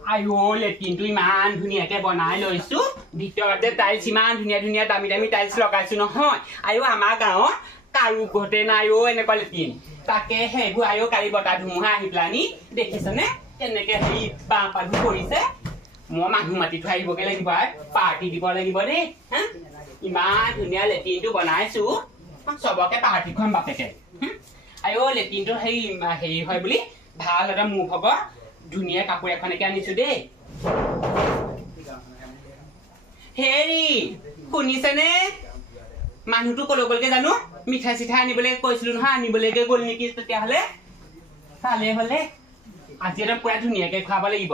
আইও লেট্ৰিনটো ইমান ধুনীয়াকে বনাই লৈছো ভিতৰতে টাইলছ ইমান ধুনীয়া ধুনীয়া দামী দামী টাইলছ লগাইছো নহয় আইও আমাৰ গাঁৱত কাৰো ঘৰতে নাই এনেকুৱা লেট্ৰিন তাকে সেইবোৰ আইও কালি বতাহ ধুমুহা আহি পেলানি দেখিছেনে কেনেকে হেৰি বাঁহ পাধু কৰিছে মই মানুহ মাতি থৈ আহিবগে লাগিব পাৰ্টি দিব লাগিব দেই হা ইমান ধুনীয়া লেট্ৰিনটো বনাইছো চবকে পাৰ্টি খুৱাম বাপেকে আইও লেট্ৰিনটো হেৰি হয় বুলি ভাল এটা মোৰ ভাগৰ ধুনীয়া কাপোৰ এখনকে আনিছো দেই হেৰি শুনিছেনে মানুহটো কলৈ গলকে জানো মিঠাই চিঠাই আনিবলৈ কৈছিলো নহয় আনিবলৈকে গ'ল নেকি তেতিয়াহ'লে ভালে হলে আজি এটা পুৰা ধুনীয়াকে খুৱাব লাগিব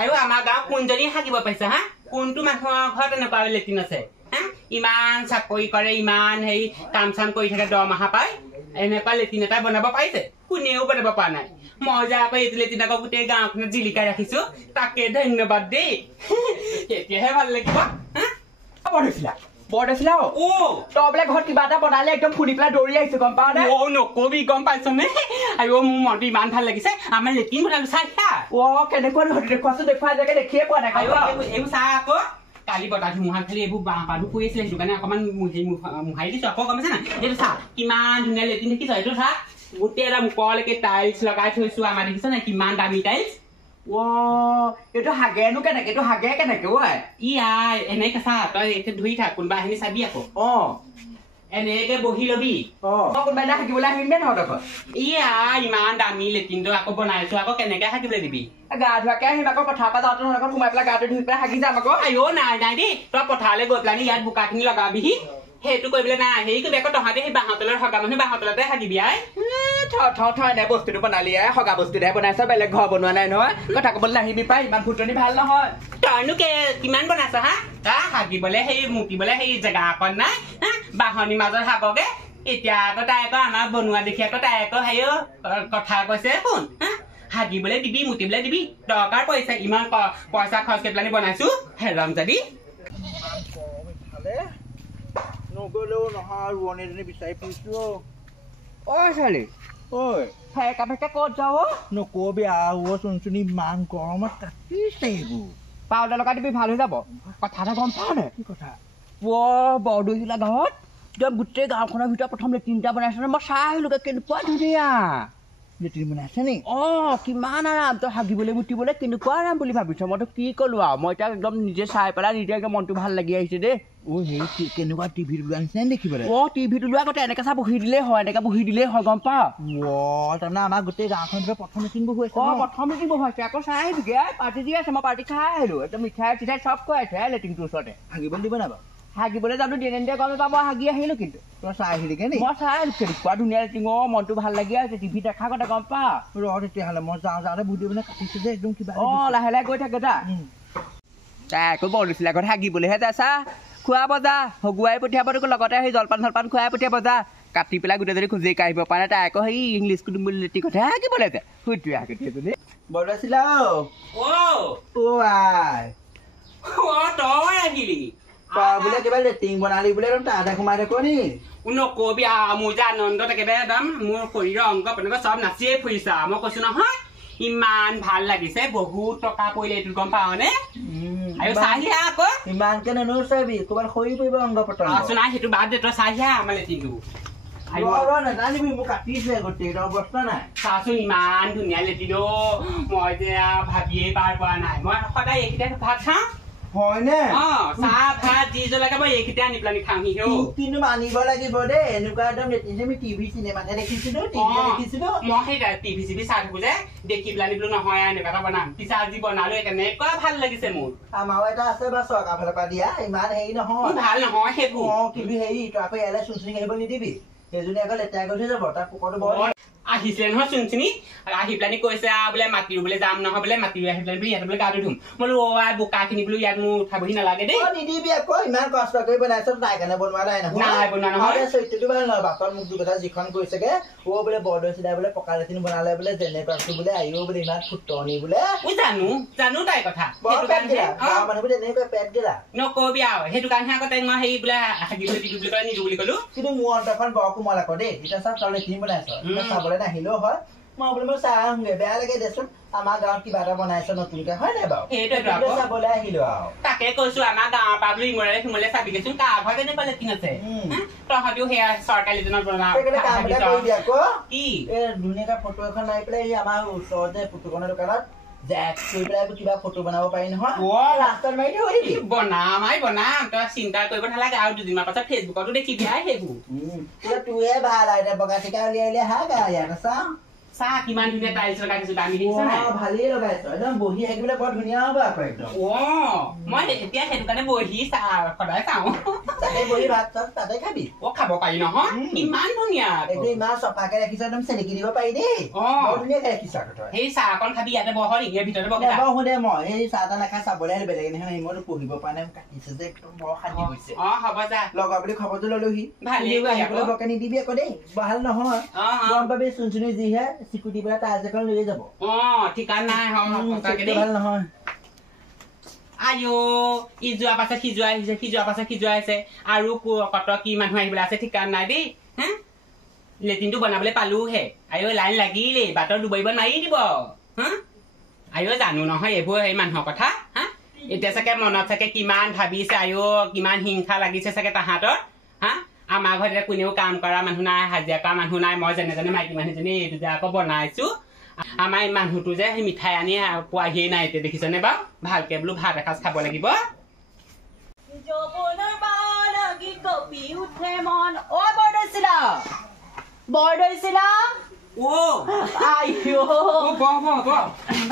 আৰু আমাৰ গাঁৱত কোনজনী থাকিব পাইছে হা কোনটো মানুহৰ ঘৰত এনেকুৱা লেট্ৰিন আছে হা ইমান চাকৰি কৰে ইমান হেৰি কাম চাম কৰি থাকে দৰমহা পায় এনেকুৱা লেট্ৰিন এটা বনাব পাৰিছে কোনেও বনাব পৰা নাই মই যে আকৌ এইটো লেট্ৰিন আকৌ গোটেই গাঁওখনত জিলিকাই ৰাখিছো তাকে ধন্যবাদ দেই এতিয়াহে ভাল লাগিব বৰদেছিলা তই বোলে ঘৰত কিবা এটা বনালে একদম ফুৰি পেলাই দৌৰি আহিছো গম পাৱ নে নকবি গম পাইছনে আইও মোৰ মনটো ইমান ভাল লাগিছে আমাৰ লেট্ৰিন বনালো চাই কেনেকুৱা দেখুৱাচোন দেখুৱাই জেগা দেখিয়ে পোৱা নাই এইবোৰ চাহ আকৌ কালি বতাহ ধুমুহা খালি এইবোৰ বাঁহ পাধু পৰিছিলে সেইটো কাৰণে অকমান মোহাৰি দিছো আকৌ গম পাইছে না এইটো চাহ কিমান ধুনীয়া লেট্ৰিন দেখিছ এইটো চাহ গোটেই এটা মুকলৈকে টাইলছ লগাই থৈছো আমাৰ দেখিছ নাই কিমান দামী টাইলছ এইটো হাগেনো কেনেকে এইটো হাগে কেনেকে ই আই এনেকে চা তই এইটো ধুই থাক কোনোবা আহিনি চাবি আকৌ এনেকে বহি লবি কোনোবা এনে হাগিবলৈ আহিম দে তহঁতৰ ঘৰত ই আই ইমান দামী লেট্ৰিনটো আকৌ বনাইছো আকৌ কেনেকে হাগিবলৈ দিবি গা ধোৱাকে আহিম আকৌ পথাৰৰ পৰা যাওঁতে তহঁতৰ সোমাই পেলাই গাটো ধুই পেলাই হাগি যাম আকৌ আইও নাই নাই দেই তই পথাৰলৈ গৈ পেলাই ইয়াত বোকাখিনি লগাবিহি সেইটো কৰিবলৈ নাই হেৰি কৰিবি আকৌ তহঁতে সেই বাঁহৰ তলত হগা মানুহ বাঁহৰ তলতে হাগিবি আই এনে বস্তুটো বনালি হগা বস্তুটোহে বনাইছ বেলেগ ঘৰ বনোৱা নাই নহয় কথা ক'বলৈ নাহিবি পাই ইমান ফুটনি ভাল নহয় তইনো কিমান বনাইছ হা হাগিবলৈ সেই মুতিবলৈ সেই জেগা অকণ নাই হা বাঁহনি মাজত হাগগে এতিয়া আকৌ তাই আকৌ আমাৰ বনোৱা দেখি আকৌ তাই আকৌ হেৰি কথা কৈছে শুন হা হাগিবলৈ দিবি মুতিবলৈ দিবি দৰকাৰ পইচা ইমান পইচা খৰচ কৰি পেলাই বনাইছো হেৰাম যদি নগলেও নহয় ৰোৱনী এজনী বিচাৰি ফুৰিছো ছোৱালী ফেকা ক'ত যাও নকবি আৰু চুনচুনি ইমান গৰমত কাটিছে এইবোৰ পাউডাৰ লগাই দিবি ভাল হৈ যাব কথা এটা গম পাৱ নে কি কথা বৰদৈচিলা গাঁৱত একদম গোটেই গাঁওখনৰ ভিতৰত প্ৰথম লেট্ৰিনটা বনাইছে মই চাই আহিলোগে কেনেকুৱা ধুনীয়া লেট্ৰিন বনাইছে নি কিমান আৰাম তই হাগিবলৈ মুতিবলৈ কেনেকুৱা আৰাম বুলি ভাবিছ মইতো কি ক'লো আৰু মই এতিয়া একদম নিজে চাই পেলাই নিজে একদম মনটো ভাল লাগি আহিছে দেই সেই কেনেকুৱা টিভিত ওলোৱা নিচিনা দেখিবলৈ টিভিত ওলোৱা আগতে এনেকে চা বহি দিলেই হয় এনেকে বহি দিলেই হয় গম পাৱ তাৰমানে আমাৰ গোটেই গাঁওখনৰ ভিতৰত প্ৰথম লেট্ৰিন বহুৱাইছে প্ৰথম লেট্ৰিন বহুৱাইছে আকৌ চাই আহিবিগে পাৰ্টি দি আছে মই পাৰ্টি খাই আহিলো একদম মিঠাই চিঠাই চব খুৱাইছে লেট্ৰিনটোৰ ওচৰতে হাগিবলৈ দিব নাই বাৰু হাগিবলৈ যাবো দিনে দিনে গ'লে যাব হাগি আহিলো কিন্তু তই চাই আহিলিগে নি মই চাই আহিলো কেনেকুৱা ধুনীয়া লেট্ৰিন মনটো ভাল লাগি আছে টিভিত দেখা কথা গম পাৱ তেতিয়াহ'লে মই যাওঁতে বুদ্ধি মানে কাটিছো যে একদম কিবা লাহে লাহে গৈ থাকে যা তাই আকৌ বৰদৈচিলা ঘৰত হাগিবলৈহে যাইছা খুৱাব যা হগুৱাই পঠিয়াব তোক লগতে সেই জলপান চলপান খুৱাই পঠিয়াব যা কাটি পেলাই গোটেই যদি খুজি কাঢ়িব পাৰে তাই আকৌ সেই ইংলিছ লেট্ৰিন কথা হাগিবলৈ যায় সুইটোৱে হাগি বৰদৈচিলা তই আহিলি বোলে কিবা লেট্ৰিন বনালি বোলে তাতে সোমাই থাকো নি নকবি মোৰ যে আনন্দত একেবাৰে একদম মোৰ শৰীৰৰ অংগ প্ৰত্যংগ চব নাচিয়ে ফুৰিছা মই কৈছো নহয় ইমান ভাল লাগিছে বহুত টকা পৰিলে এইটো গম পাৱনে আৰু চাহি আকৌ ইমানকে নচাবি ক'ৰবাত সৰি পৰিব অংগ প্ৰত্যংগ নাই সেইটো বাদ দে তই চাহি আমাৰ লেট্ৰিনটো নাজানিবি মোক কাটিছে গোটেই অৱস্থা নাই চাচোন ইমান ধুনীয়া লেট্ৰিন মই যে ভাবিয়ে পাৰ পোৱা নাই মই সদায় এইকেইটা ভাত খাওঁ হয়নে চাহ ভাত যি জ্বলাকে মই এইকেইটা আনি পেলাই খাওঁহি কিন্তু মানিব লাগিব দেই এনেকুৱা একদম লেট্ৰিন টিভি চিনেমাতে দেখিছিলো মই সেই টিভি চিভি চাই থাকো যে দেখি পেলাই বোলো নহয় এনেকুৱা এটা বনাম পিছে আজি বনালো কেনেকুৱা ভাল লাগিছে মোৰ আমাৰো এটা আছে বা চৰকাৰ ফালৰ পৰা দিয়া ইমান হেৰি নহয় ভাল নহয় সেইবোৰ কিন্তু হেৰি তই আকৌ ইয়ালৈ চুনচুনি আহিব নিদিবি সেইজনী আকৌ লেতেৰা কৰি থৈ যাব তাৰ পোকৰটো বৰ আহিছিলে নহয় চুনচুনি আহি পেলানি কৈছে বোলে মাটি ৰুবলৈ যাম নহয় বোলে মাটি আহি পেলাই ইয়াত বোলে গাটো ধুম মই বোকা খিনি বোলো ইয়াত মোৰ উঠাবহি নালাগে দেই নিদিবি আকৌ ইমান কষ্ট কৰি বনাইছ তাই কাৰণে বনোৱা নাই নহয় বনোৱা নহয় চৰিত্ৰটো ভাল নহয় বাপৰ মোক দুটা যিখন কৈছেগে বোলে বৰদৈচিলাই বোলে পকা লেট্ৰিন বনালে বোলে যেনেকুৱাটো বোলে আহিও বোলে ইমান ফুটনি বোলে জানো তাই কথা মানুহবোৰ এনেকুৱা পেট গেলা নকবি আৰু সেইটো কাৰণে আকৌ তাইক মই হেৰি বোলে হাগিবলৈ দিলো বুলি ক'লে নিদো বুলি ক'লো কিন্তু মোৰ অন্তৰখন বৰ কোমল আকৌ দেই এতিয়া চব তই লেট্ৰিন বনাইছ চাবলৈ নাহিলেও হয় মই বোলে মই চাহ আহোঁগে বেয়া লাগে দেচোন আমাৰ গাঁৱত কিবা এটা বনাইছে নতুনকে হয় নাই বাৰু সেইটোৱেতো আকৌ। চাবলৈ আহিলো আৰু তাকে কৈছো আমাৰ গাঁৱৰ পৰা বোলো ইমূৰে সিমূৰে চাবিগেচোন কাৰ ঘৰ কেনেকুৱা লেট্ৰিন আছে তহঁতিও সেয়া চৰকাৰী যোজনাত সেইকাৰণে কাম এটা কৰিবি আকৌ কি এই ধুনীয়াকে ফটো এখন মাৰি পেলাই এই আমাৰ ওচৰত যে পুতুকনৰ দোকানত জেক্স কৰি পেলাই কিবা ফটো বনাব পাৰি নহয় ৰাস্তাত মাৰি থৈ দিবি বনাম তই চিন্তা কৰিব নালাগে আৰু দুদিনমান পাছত ফেচবুকতো দেখিবি আই সেইবোৰ তোৰে ভাল আৰু এতিয়া বগা চিকা উলিয়াই উলিয়াই হা গা ইয়াত চাওঁ চাহ কিমান ধুনীয়া টাইলছ লগাইছো দামী দেখিছ নাই ভালেই লগাইছ একদম বহি থাকিবলৈ বৰ ধুনীয়া হ'ব আকৌ একদম মই এতিয়া সেইটো কাৰণে বহি চাহ সদায় চাওঁ তাতে বহি ভাত চাত তাতে খাবি খাব পাৰি নহয় ইমান ধুনীয়া একদম ইমান চফাকে ৰাখিছ একদম চেলেকি দিব পাৰি দেই বৰ ধুনীয়াকে ৰাখিছ সেই চাহ অকণ খাবি ইয়াতে বহৰ ইয়াৰ ভিতৰতে বহো দে মই সেই চাহ তাহ নাখাই চাবলৈ আহিলো বেলেগ দিনাখন মইতো পঢ়িব পৰা নাই কাটিছে যে একদম বৰ শান্তি হৈছে হ'ব যা লগৰ বুলি খবৰটো ললোহি ভালেই আহিবলৈ বৰকে নিদিবি আকৌ দেই ভাল নহয় গম পাবি চুনচুনি যিহে চিকুটি পেলাই তাজ এখন লৈ যাব ঠিকান নাই ভাল নহয় আইঅ ই যোৱা পাছত সিজোৱা আহিছে সিজোৱা পাছত সিজোৱা আহিছে আৰু কত কি মানুহ আহিবলৈ আছে ঠিকান নাই দেই হা লেট্ৰিনটো বনাবলৈ পালোহে আইঅ লাইন লাগিলেই বাটৰ ডুবাইব মাৰি দিব হা আইঅ জানো নহয় এইবোৰ সেই মানুহৰ কথা হা এতিয়া চাগে মনত চাগে কিমান ভাবিছে আইঅ কিমান হিংসা লাগিছে চাগে তাহাঁতৰ হা আমাৰ ঘৰত এতিয়া কোনেও কাম কৰা মানুহ নাই হাজিৰা কৰা মানুহ নাই মই যেনে যেনে মাইকী মানুহজনী এইটো যে আকৌ বনাইছো আমাৰ এই মানুহটো যে সেই মিঠাই আনি পোৱাহিয়ে নাই এতিয়া দেখিছনে বাৰু ভালকে বোলো ভাত এসাঁজ খাব লাগিব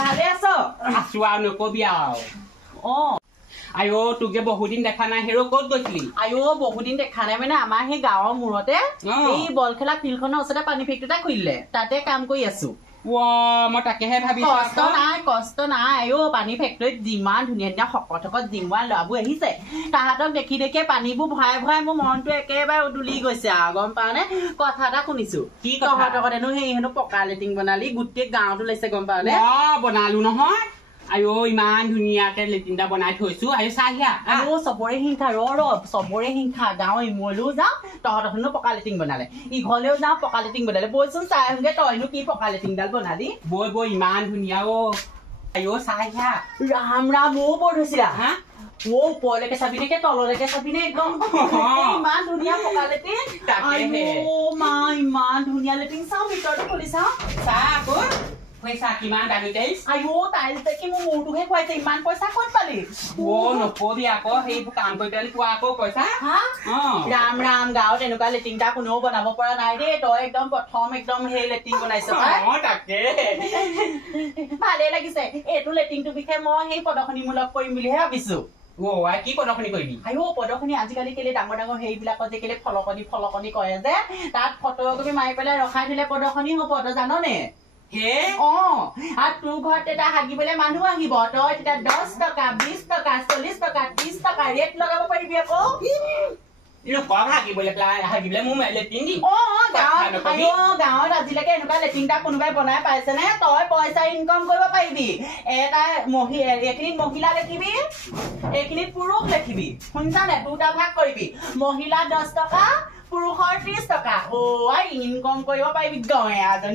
ভালে আছ আছো আৰু নকবি আৰু আইঅ তোক যে বহুদিন দেখা নাই হেৰ ক'ত গৈছিলি আইঅ বহুদিন দেখা নাই মানে আমাৰ সেই গাঁৱৰ মূৰতে এই বল খেলা ফিল্ডখনৰ ওচৰতে পানী ফেক্টৰী এটা খুলিলে তাতে কাম কৰি আছো মই তাকেহে ভাবিছো কষ্ট নাই আইঅ পানী ফেক্টৰীত যিমান ধুনীয়া ধুনীয়া শকত শকত যিমান ল'ৰাবোৰ আহিছে তাহাঁতক দেখি দেখিয়ে পানীবোৰ ভৰাই ভৰাই মোৰ মনটো একেবাৰে উদুলি গৈছে আৰু গম পাৱ নে কথা এটা শুনিছো কি তহঁতৰ হেনো সেই হেনো পকা লেট্ৰিন বনালি গোটেই গাঁৱতো লৈছে গম পাৱ নে বনালো নহয় আইঅ ইমান ধুনীয়াকে লেট্ৰিন এটা বনাই থৈছো আইঅ চাহিয়া চবৰে হিংসা চবৰে হিংসা গাঁৱৰ ইমূৰলৈও যাওঁ তহঁতৰ হেনো পকা লেট্ৰিন বনালে ইঘৰলেও যাওঁ পকা লেট্ৰিন বনালে বৈচোন চাই আহোগে তইনো কি পকা লেট্ৰিনডাল বনালি বৈ ইমান ধুনীয়া আইঅ চাহিয়া ৰাম ৰাম বৰ ধৰিছিলা হা ওপৰলৈকে চাবি নে তললৈকে চাবি নে একদম ইমান ধুনীয়া পকা লেট্ৰিন ইমান ধুনীয়া লেট্ৰিন চাওঁ ভিতৰতে খুলি চাওঁ চাহ আকৌ কিমান দামী টাইলছ আইঅ টাইলছ দেখি মোৰ মূৰটোহে খুৱাইছে ইমান পইচা ক'ত পালি নকবি আকৌ সেইবোৰ কাম কৰি পেলাই পোৱা আকৌ পইচা ৰাম ৰাম গাঁৱত এনেকুৱা লেট্ৰিন এটা কোনেও বনাব পৰা নাই দেই তই একদম প্ৰথম একদম সেই লেট্ৰিন বনাইছ তাকে ভালে লাগিছে এইটো লেট্ৰিনটোৰ বিষয়ে মই সেই প্ৰদৰ্শনীমূলক কৰিম বুলিহে ভাবিছো কি প্ৰদৰ্শনী কৰিবি আইঅ প্ৰদৰ্শনী আজিকালি কেলে ডাঙৰ ডাঙৰ সেইবিলাকত যে কেলে ফলকনি কৰে যে তাত ফটোকপি মাৰি পেলাই ৰখাই থলে প্ৰদৰ্শনী হব তই জাননে আৰু তোৰ ঘৰত এটা হাগিবলৈ মানুহ আহিব তই তেতিয়া 10 টকা 20 টকা 40 টকা 30 টকা ৰেট লগাব পাৰিবি আকৌ গাঁৱত আজিলৈকে এনেকুৱা লেট্ৰিন এটা কোনোবাই বনাই পাইছে নে তই পইচা ইনকাম কৰিব পাৰিবি এটা এইখিনিত মহিলা লিখিবি এইখিনিত পুৰুষ লিখিবি শুনিছানে দুটা ভাগ কৰিবি মহিলা 10 টকা পুৰুষৰ 30 টকা ইনকম কৰিব পাৰিবি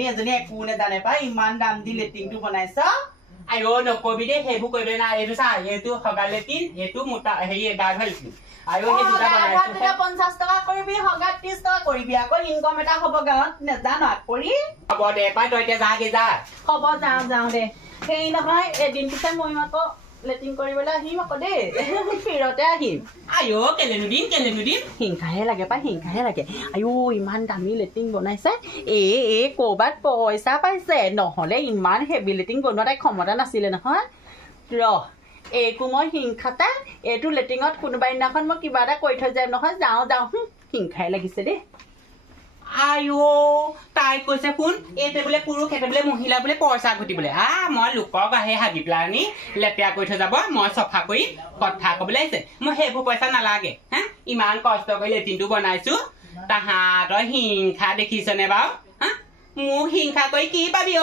এজনী একো নেজানে পাই ইমান দাম দি লেট্ৰিনটো বনাইছ আইঅ নকবি দেই সেইবোৰ কৰিবি না এইটো চা এইটো হগা লেট্ৰিন এইটো মোটা হেৰি গা ধোৱা লেট্ৰিন আইঅ সেই দুটা বনাইছো 50 টকা কৰিবি হগা 30 টকা কৰিবি আকৌ ইনকম এটা হ'ব গাঁৱত নেজানো কৰি হ'ব দে পাই তই এতিয়া যাগে যা হ'ব যাওঁ দে সেই নহয় এদিন পিছে মই আকৌ লেট্ৰিন কৰিবলৈ আহিম আকৌ দেই ফিৰতে আহিম আইঅ কেলে নুদিম হিংসাহে লাগে পাই হিংসাহে লাগে আইঅ ইমান দামী লেট্ৰিন বনাইছে কৰবাত পইচা পাইছে নহলে ইমান হেভি লেট্ৰিন বনোৱা তাই ক্ষমতা নাছিলে নহয় এইকো মই হিংসাতে এইটো লেট্ৰিনত কোনোবা দিনাখন মই কিবা এটা কৰি থৈ যাম নহয় যাওঁ হিংসাই লাগিছে দেই আইঅ তাই কৈছে শুন এইটো বোলে পুৰুষ এটা বোলে মহিলা বোলে পইচা ঘটিবলৈ মই লোকক আহে হাগি পেলাই আনি লেতেৰা কৰি থৈ যাব মই চফা কৰি কথা কবলৈ আহিছে মই সেইবোৰ পইচা নালাগে হা ইমান কষ্ট কৰি লেট্ৰিনটো বনাইছো তাহাঁতৰ হিংসা দেখিছনে বাৰু হা মোৰ হিংসা কৰি কি পাবি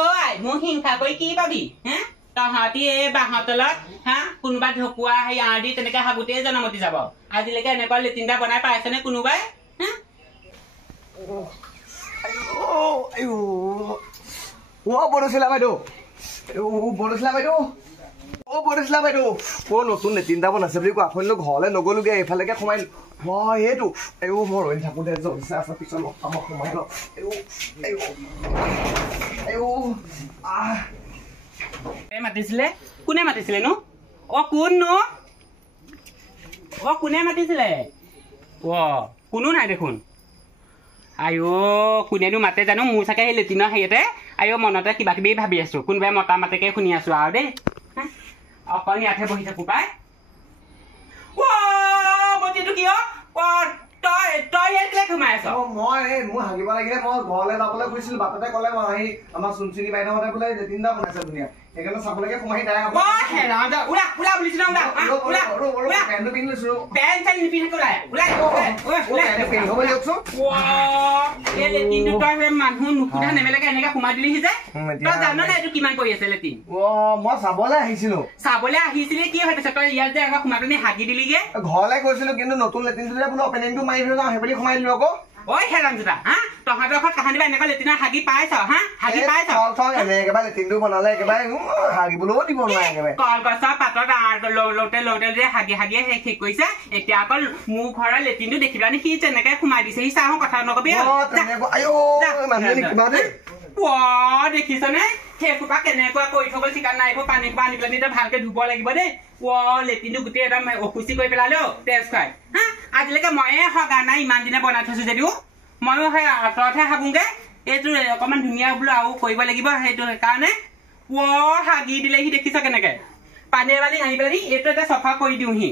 মোৰ হিংসা কৰি কি পাবি হা তহঁতি এই বাঁহৰ তলত হা কোনোবা ঢকুৱা সেই আঁৰ দি তেনেকে হাগুতেই জনমতি যাব আজিলৈকে এনেকুৱা লেট্ৰিন এটা বনাই পাইছেনে কোনোবাই হা বৰদৈচিলা বাইদেউ বৰদৈচিলা বাইদেউ বৰদৈচিলা বাইদেউ নতুন লেট্ৰিনটা বনাইছে বুলি কোৱা শুনিলো ঘৰলৈ নগলোগে এইফালেকে সোমাই এইটো মই ৰৈ থাকোঁতে আছে পিছত সোমাই লওঁ মাতিছিলে কোনে মাতিছিলে নো কোন নো কোনে মাতিছিলে কোনো নাই দেখোন আইঅ কোনেনো মাতে জানো মোৰ চাগে সেই লেট্ৰিনৰ হেৰিয়তে আইঅ মনতে কিবা কিবি ভাবি আছো কোনোবাই মতা মাতেকে শুনি আছো আৰু দেই অকল ইয়াতহে বহি থাকো পাই বতিটো কিয় তই ইয়াত সোমাই আছ মই মোৰ হাগিব লাগিলে মই ঘৰলৈ যাবলৈ গৈছিলো বাপেতে ক'লে মই আহি আমাৰ চুনচিনি বাইদেউহঁতে বোলে লেট্ৰিনটা বনাইছে ধুনীয়া সেইকাৰণে চাবলৈকে সোমাই মানুহ নুসুধা নেমেলাকে এনেকে সোমাই দিলিহি যে তই জান না এইটো কিমান কৰি আছে লেট্ৰিন মই চাবলৈ আহিছিলো চাবলৈ আহিছিলি কি হৈ গৈছে তই ইয়াত যে আকৌ সোমাই পিনি হাগি দিলিগে ঘৰলৈ গৈছিলো কিন্তু নতুন লেট্ৰিনটো বোলো অপেনিংটো মাৰি দিলো যাওঁ সেইবুলি সোমাই দিলো আকৌ হেৰামজোতা তহঁতৰ ঘৰত কাহানিবা এনেকুৱা লেট্ৰিনৰ হাগি পাইছ হাগি পাইছ একেবাৰে লেট্ৰিনটো বনালে একেবাৰে হাগিবলৈও দিব নোৱাৰে একেবাৰে কলগছৰ পাতত লওঁতে যে হাগি হাগিয়ে শেষ কৰিছে এতিয়া অকল মোৰ ঘৰৰ লেট্ৰিনটো দেখিবা নি সি তেনেকে সোমাই দিছে সি চাওঁ কথা নকবি দেখিছনে সেইসোপা কেনেকুৱা কৰি থব ঠিকান নাই এইবোৰ পানী আনি পেলাই তই ভালকে ধুব লাগিব দেই লেট্ৰিনটো গোটেই একদম অসুচি কৰি পেলালো তেজ খুৱাই আজিলৈকে ময়ে হগা নাই ইমান দিনে বনাই থৈছো যদিও ময়ো সেই আঁতৰতহে হাগোগে এইটো অকমান ধুনীয়া বোলো আৰু কৰিব লাগিব সেইটো কাৰণে হাগি দিলেহি দেখিছ কেনেকে পানী এবালি আনি পেলাই এইটো এটা চফা কৰি দিওঁহি